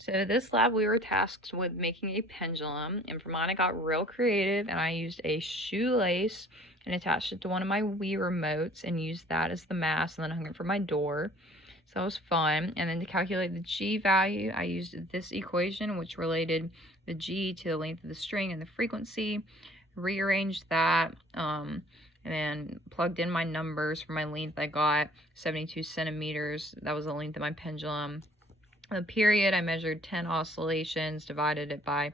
So this lab, we were tasked with making a pendulum, and for mine, I got real creative, and I used a shoelace and attached it to one of my Wii remotes and used that as the mast, and then hung it from my door. So that was fun. And then to calculate the G value, I used this equation, which related the G to the length of the string and the frequency, rearranged that, and then plugged in my numbers for my length. I got 72 centimeters. That was the length of my pendulum. The period, I measured 10 oscillations, divided it by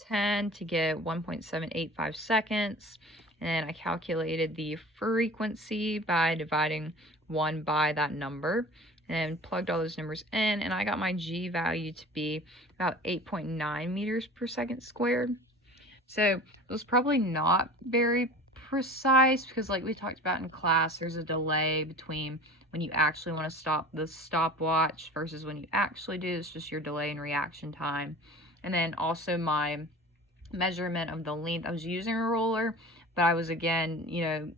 10 to get 1.785 seconds. And then I calculated the frequency by dividing 1 by that number and plugged all those numbers in. And I got my G value to be about 8.9 meters per second squared. So it was probably not very precise because, like we talked about in class, there's a delay between when you actually want to stop the stopwatch versus when you actually do. It's just your delay in reaction time. And then also my measurement of the length, I was using a ruler, but I was, again,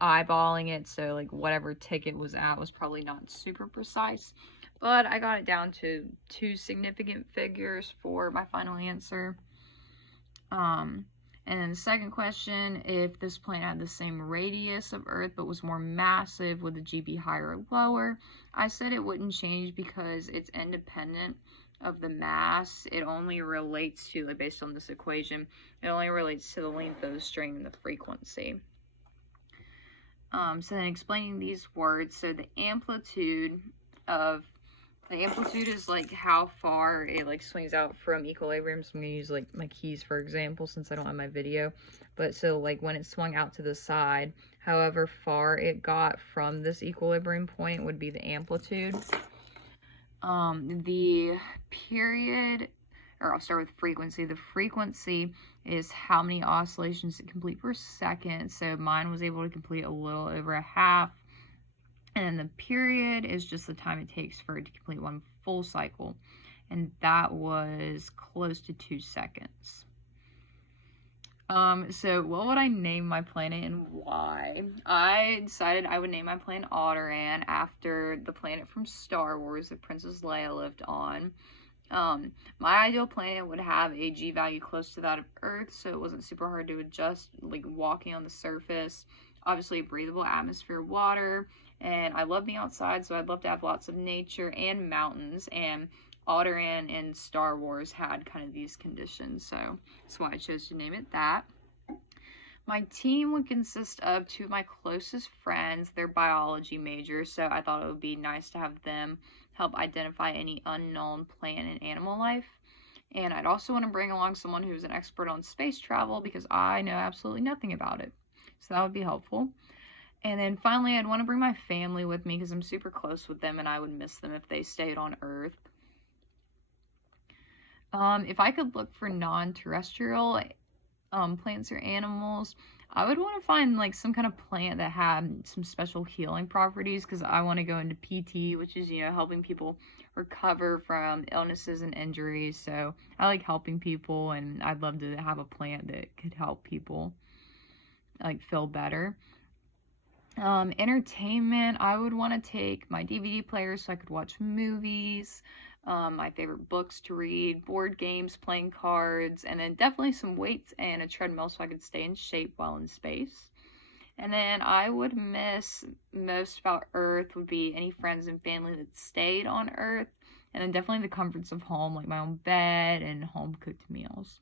eyeballing it, so like whatever ticket was at was probably not super precise, but I got it down to 2 significant figures for my final answer. And then the second question, if this planet had the same radius of Earth but was more massive, would the G be higher or lower? I said it wouldn't change because it's independent of the mass. It only relates to, like, based on this equation, it only relates to the length of the string and the frequency. So then explaining these words, so the amplitude is like how far it like swings out from equilibrium. So I'm gonna use like my keys for example, since I don't have my video. But so like when it swung out to the side, however far it got from this equilibrium point would be the amplitude. The period, or I'll start with frequency. The frequency is how many oscillations it complete per second. So mine was able to complete a little over a half. And the period is just the time it takes for it to complete one full cycle. And that was close to 2 seconds. So what would I name my planet and why? I decided I would name my planet Alderaan after the planet from Star Wars that Princess Leia lived on. My ideal planet would have a G value close to that of Earth, so it wasn't super hard to adjust, like walking on the surface. Obviously, a breathable atmosphere, water, and I love being outside, so I'd love to have lots of nature and mountains, and Alderaan in Star Wars had kind of these conditions, so that's why I chose to name it that. My team would consist of 2 of my closest friends. They're biology majors, so I thought it would be nice to have them help identify any unknown plant and animal life. And I'd also want to bring along someone who's an expert on space travel because I know absolutely nothing about it. So that would be helpful. And then finally, I'd want to bring my family with me because I'm super close with them and I would miss them if they stayed on Earth. If I could look for non-terrestrial plants or animals, I would want to find like some kind of plant that had some special healing properties because I want to go into PT, which is, helping people recover from illnesses and injuries. So I like helping people and I'd love to have a plant that could help people like feel better. Entertainment, I would want to take my DVD player so I could watch movies, my favorite books to read, board games, playing cards, and then definitely some weights and a treadmill so I could stay in shape while in space. And then I would miss most about Earth would be any friends and family that stayed on Earth, and then definitely the comforts of home, like my own bed and home cooked meals.